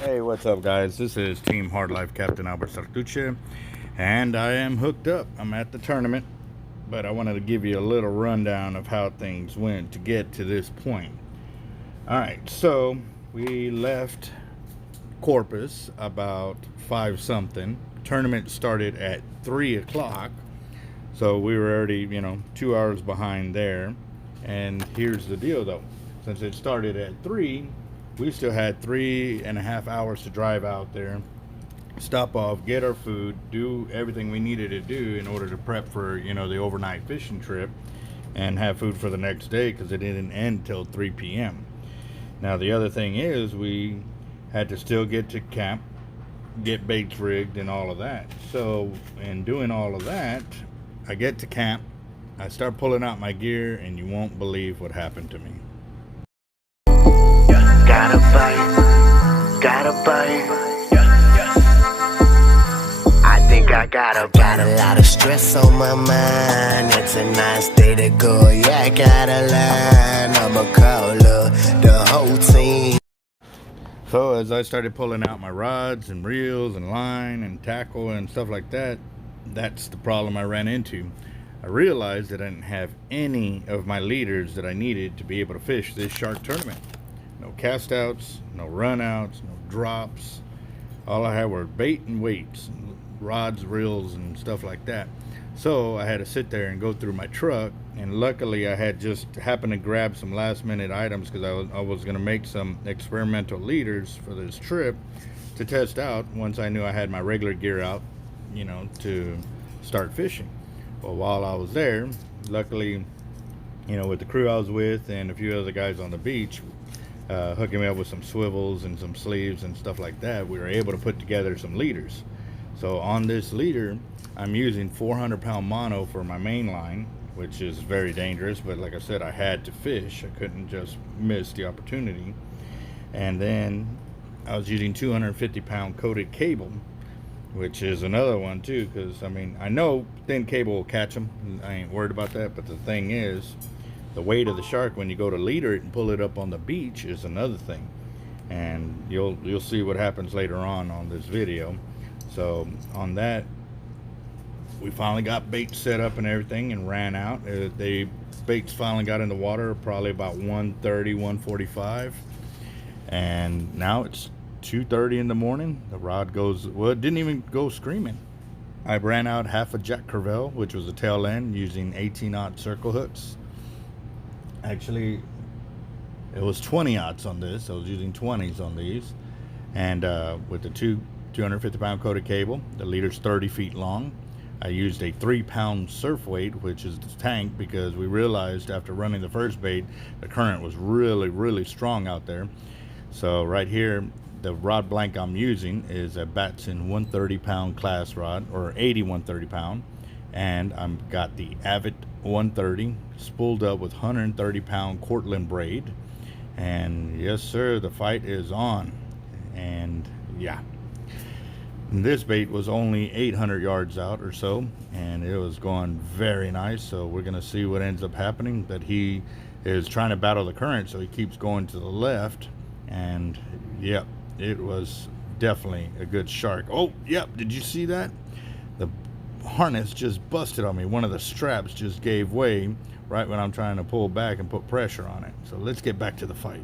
Hey, what's up, guys? This is Team Hard Life Captain Alberto Zertuche, and I am hooked up. I'm at the tournament, but I wanted to give you a little rundown of how things went to get to this point. All right, so we left Corpus about 5 something. Tournament started at 3 o'clock, so we were already, 2 hours behind there. And here's the deal, though. Since it started at 3, we still had 3.5 hours to drive out there, stop off, get our food, do everything we needed to do in order to prep for, the overnight fishing trip and have food for the next day, because it didn't end till 3 p.m. Now, the other thing is we had to still get to camp, get baits rigged and all of that. So in doing all of that, I get to camp, I start pulling out my gear, and you won't believe what happened to me. Gotta bite. I think I got a lot of stress on my mind. It's a nice day to go, yeah, I got a line. I'ma call the whole team. So as I started pulling out my rods and reels and line and tackle and stuff like that, that's the problem I ran into. I realized that I didn't have any of my leaders that I needed to be able to fish this shark tournament. No cast outs, no run outs, no drops. All I had were bait and weights, and rods, reels, and stuff like that. So I had to sit there and go through my truck, and luckily I had just happened to grab some last minute items, because I was going to make some experimental leaders for this trip to test out once I knew I had my regular gear out, to start fishing. Well, while I was there, luckily, with the crew I was with and a few other guys on the beach, hooking me up with some swivels and some sleeves and stuff like that, we were able to put together some leaders. So on this leader, I'm using 400-pound mono for my main line, which is very dangerous, but like I said, I had to fish. I couldn't just miss the opportunity. And then I was using 250-pound coated cable, which is another one too, because I know thin cable will catch them. I ain't worried about that, but the thing is, the weight of the shark when you go to leader it and pull it up on the beach is another thing, and you'll see what happens later on this video. So on that, we finally got baits set up and everything and ran out. The baits finally got in the water probably about 1:30, 1:45, and now it's 2:30 in the morning. The rod goes, well, it didn't even go screaming. I ran out half a Jack Crevalle, which was a tail end, using 18-aught circle hooks. Actually, it was 20-aughts on this. I was using 20s on these, and with the 250-pound coated cable, the leader's 30 feet long. I used a 3-pound surf weight, which is the tank, because we realized after running the first bait, the current was really, really strong out there. So right here, the rod blank I'm using is a Batson 130-pound class rod, or 80 130-pound, and I've got the Avid 130 spooled up with 130-pound Cortland braid. And yes, sir, the fight is on. And yeah, this bait was only 800 yards out or so, and it was going very nice. So we're gonna see what ends up happening. That he is trying to battle the current, so he keeps going to the left. And yep, it was definitely a good shark. Oh yep, did you see that? The harness just busted on me. One of the straps just gave way right when I'm trying to pull back and put pressure on it. So let's get back to the fight.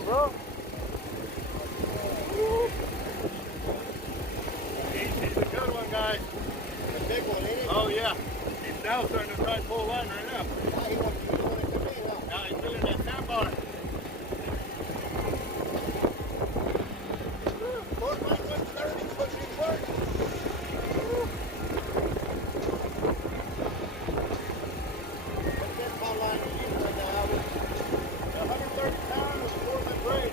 on, bro. He's a good one, guys. A big one, ain't it? Oh, yeah. He's now starting to try and pull line right now. Now he wants to come in, huh? Now he's feeling that sandbar. Both line 130, pushing it work. What's that pound line you use right now, Albert? 130 pounds of Portland braid.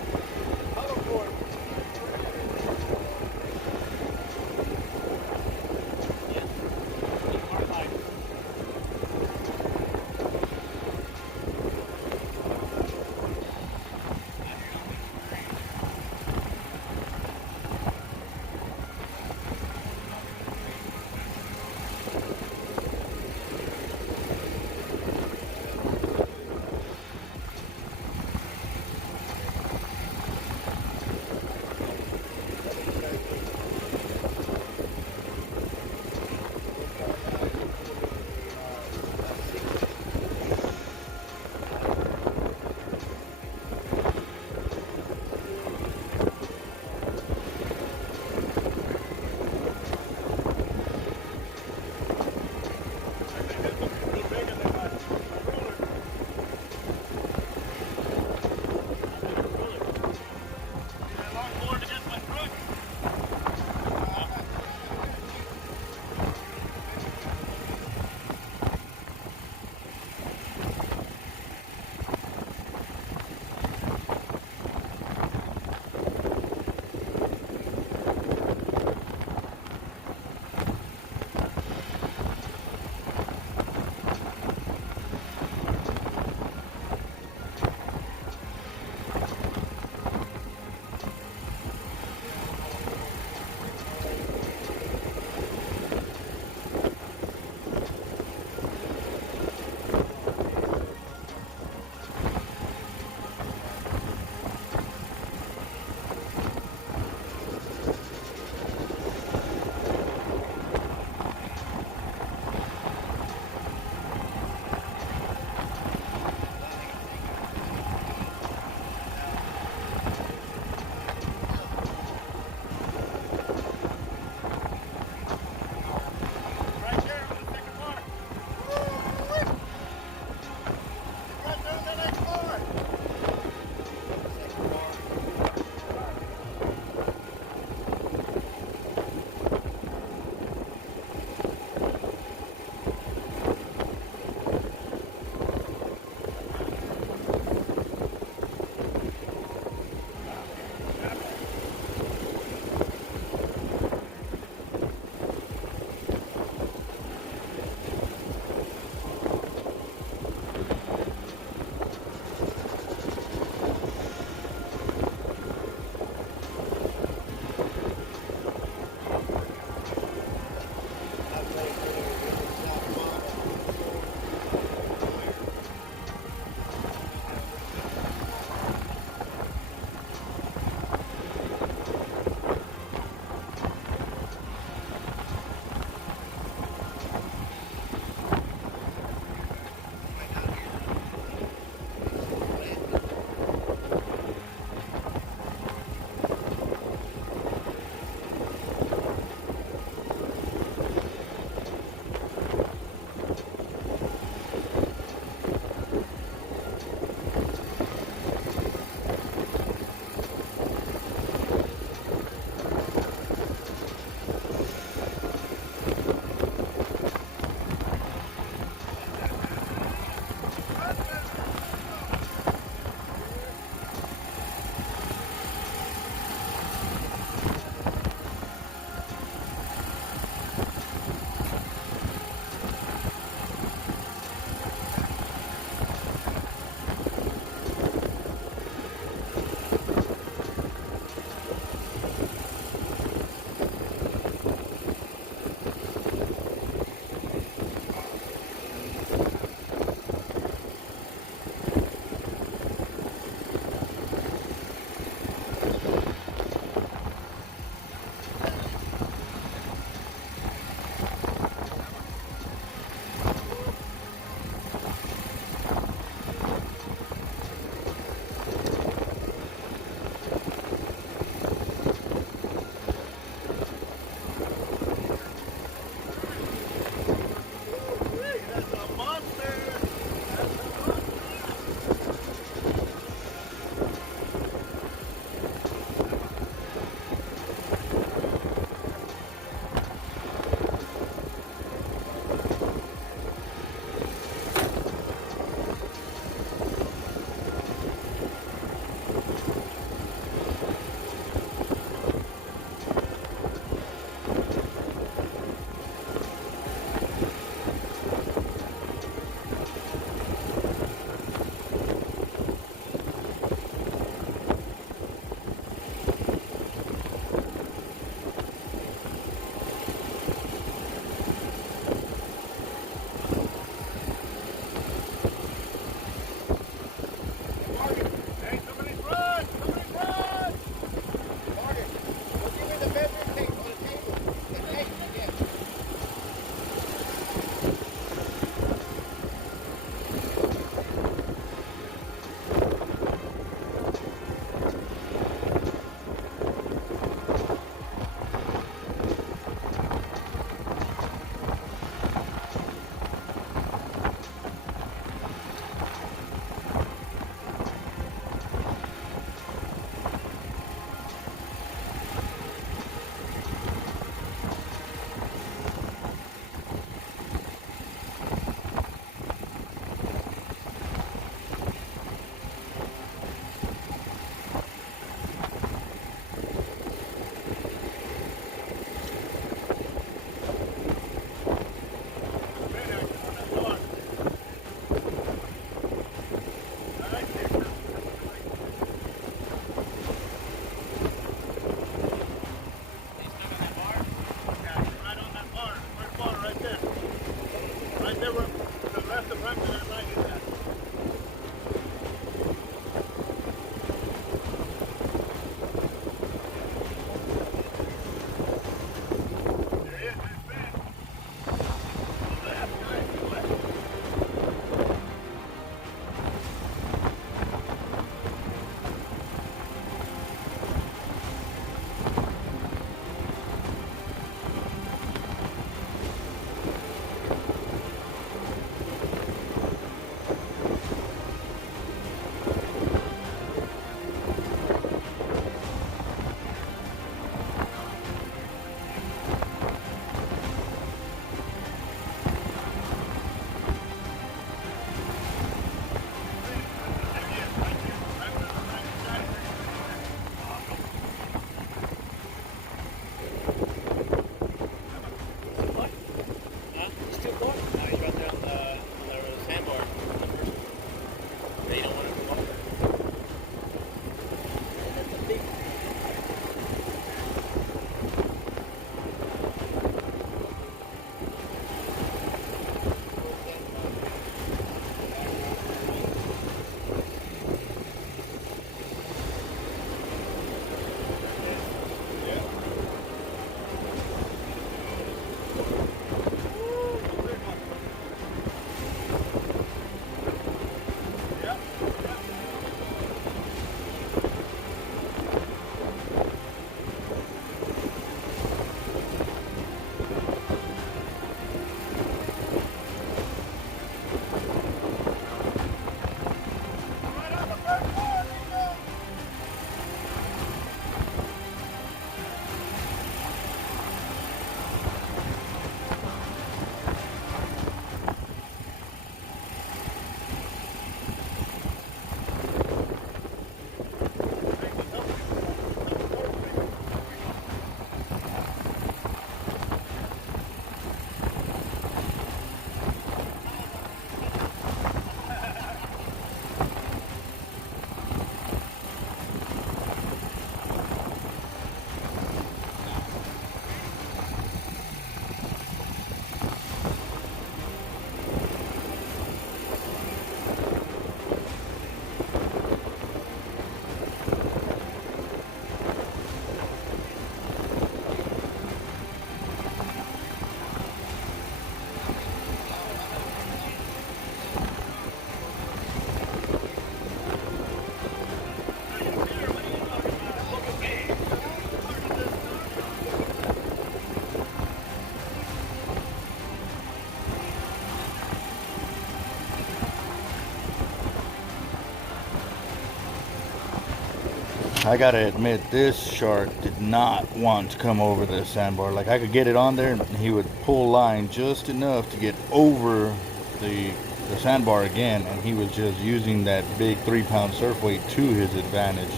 I gotta admit, this shark did not want to come over the sandbar. Like, I could get it on there and he would pull line just enough to get over the sandbar again, and he was just using that big 3-pound surf weight to his advantage.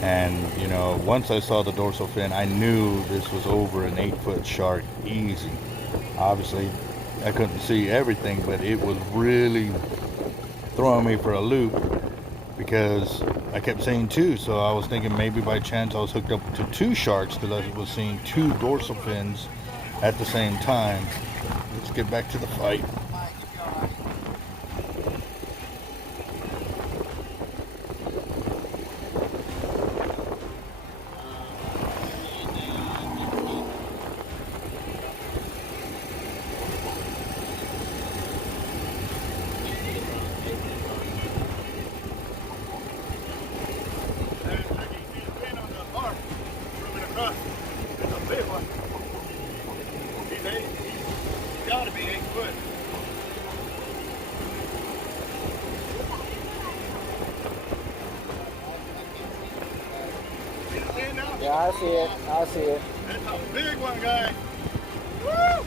And you know, once I saw the dorsal fin, I knew this was over an 8-foot shark easy. Obviously I couldn't see everything, but it was really throwing me for a loop because I kept saying two, so I was thinking maybe by chance I was hooked up to two sharks because I was seeing two dorsal fins at the same time. Let's get back to the fight. It's a big one. He's got to be 8 foot. Yeah, I see it. I see it. That's a big one, guys. Woo!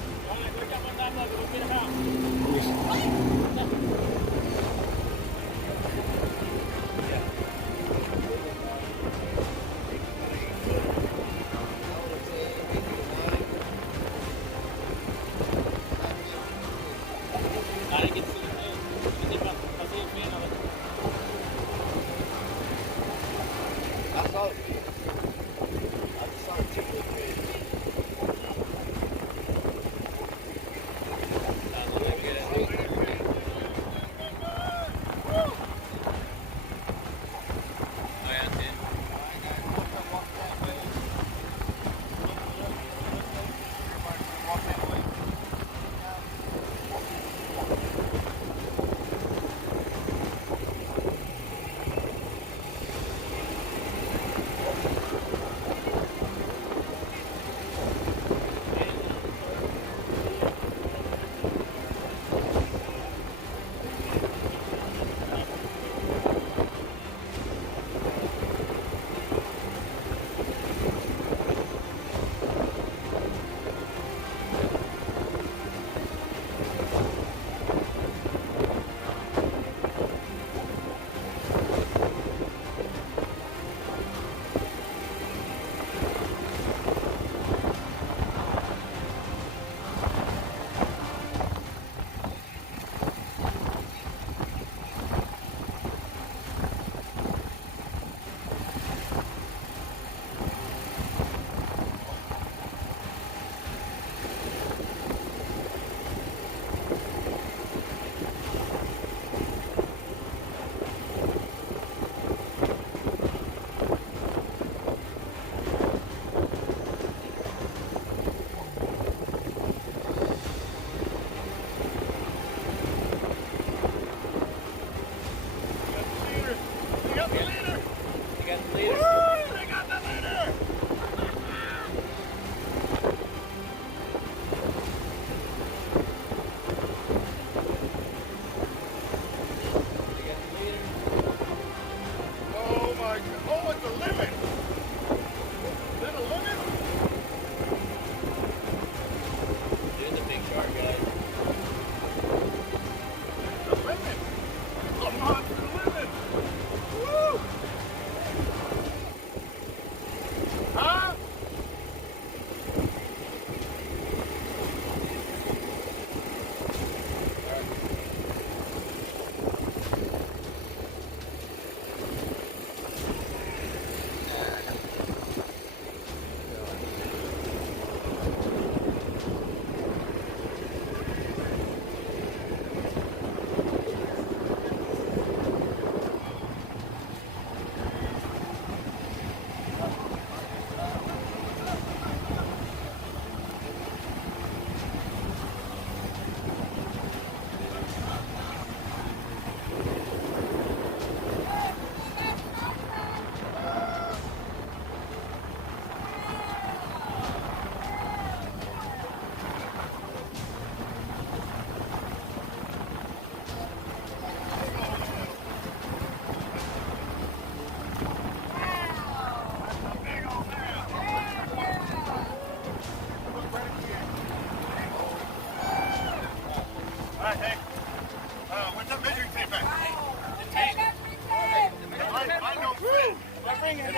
don't fit. They're bringing it.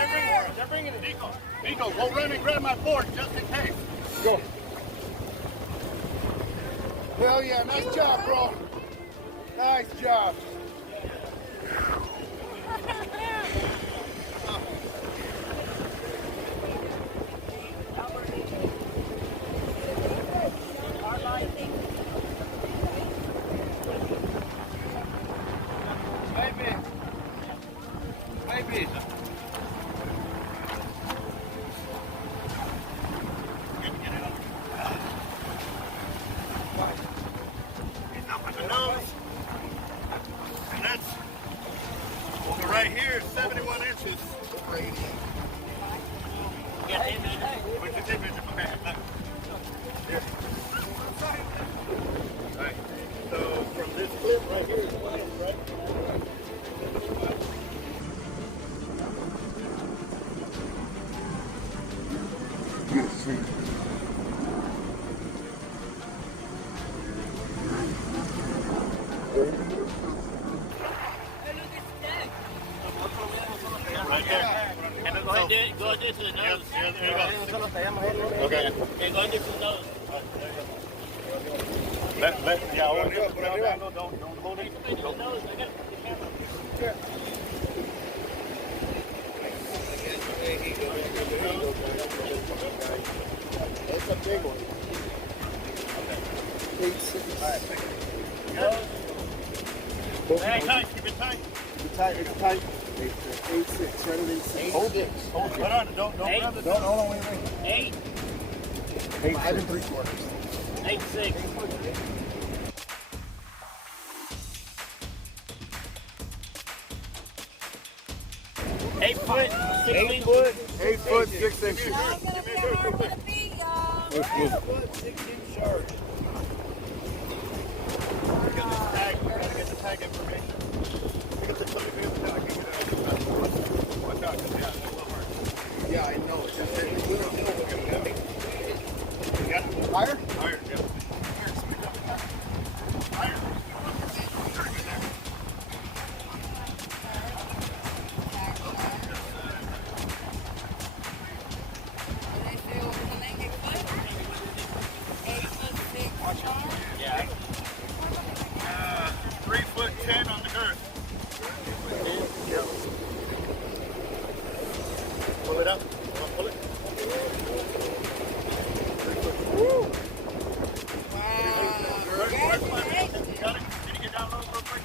They're bringing it. Nico, go run and grab my fork just in case. Go. Hell yeah, nice job, bro. Nice job. Maybe. He's up at the nose. And that's so right here is 71 inches. What's your tape measure? Okay. Here. Alright. So from this clip right here is 1 inch, right? Right there. And then go ahead and do it to the nose. Yeah, there you go. Okay. Okay, go ahead and do it to the nose. Yeah, I want to put it down. Don't hold it. To the nose. I got the camera. That's a big one. Hey, tight. Keep it tight. It's tight. It's tight. 8.6. Right at 8.6. Hold it. Hold on. Don't grab the Don't, hold on, wait. 8, 5 3/4. 8, 6. 8 foot, 6 8 foot, 8 foot, 6 inches. Y'all gonna be where I wanna be, y'all. 8 foot, 6 inch shark. tag. We gotta get the tag information. Look at the tag. Watch out, 'cause, yeah, it's over. Yeah, I know. It's just that we don't know what we're gonna do. You got it? Higher? Higher, yeah. Higher. And they say over the naked foot, 8'6" shark. Yeah. 3'10" on the girth. Yep. Pull it up. Pull it. Woo! Congratulations. You got it? Did you get down low real quick?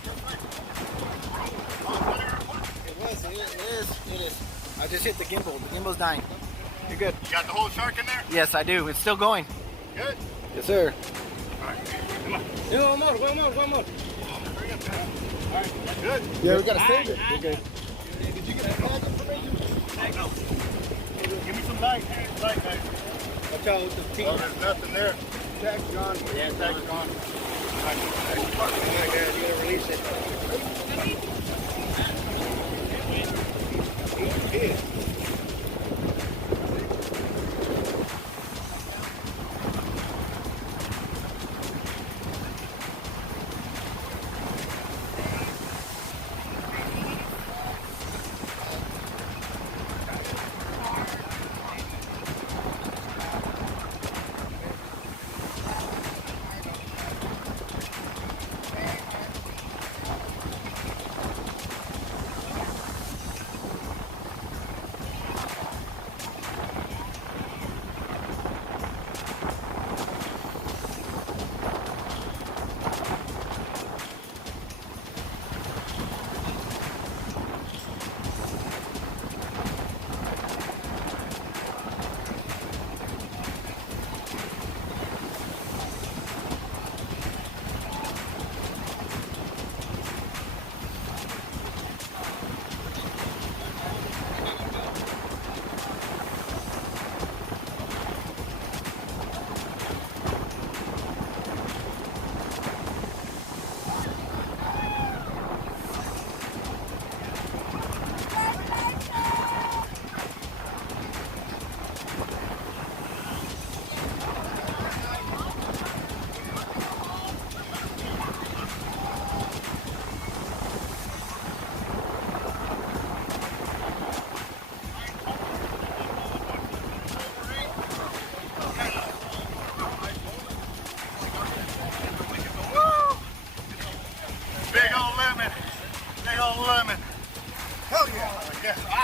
It is. I just hit the gimbal. The gimbal's dying. You're good. You got the whole shark in there? Yes, I do. It's still going. Good. Yes, sir. All right. Come on. One more. Hurry up, man. All right. That's good. Yeah, we gotta save it. Okay. Did you get the tag information? No. Give me some light. Light, guys. Watch out with the teeth. Oh, there's nothing there. Tag's gone. Yeah, tag's gone. You gotta release it.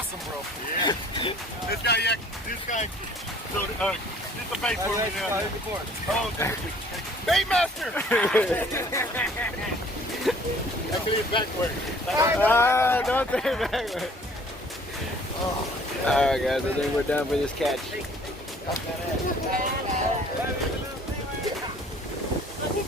awesome, bro. Yeah. This guy, so, this the bait for me now. Oh, thank you. Bait master! Actually, it's backward. Don't take it back. Alright guys, I think we're done for this catch.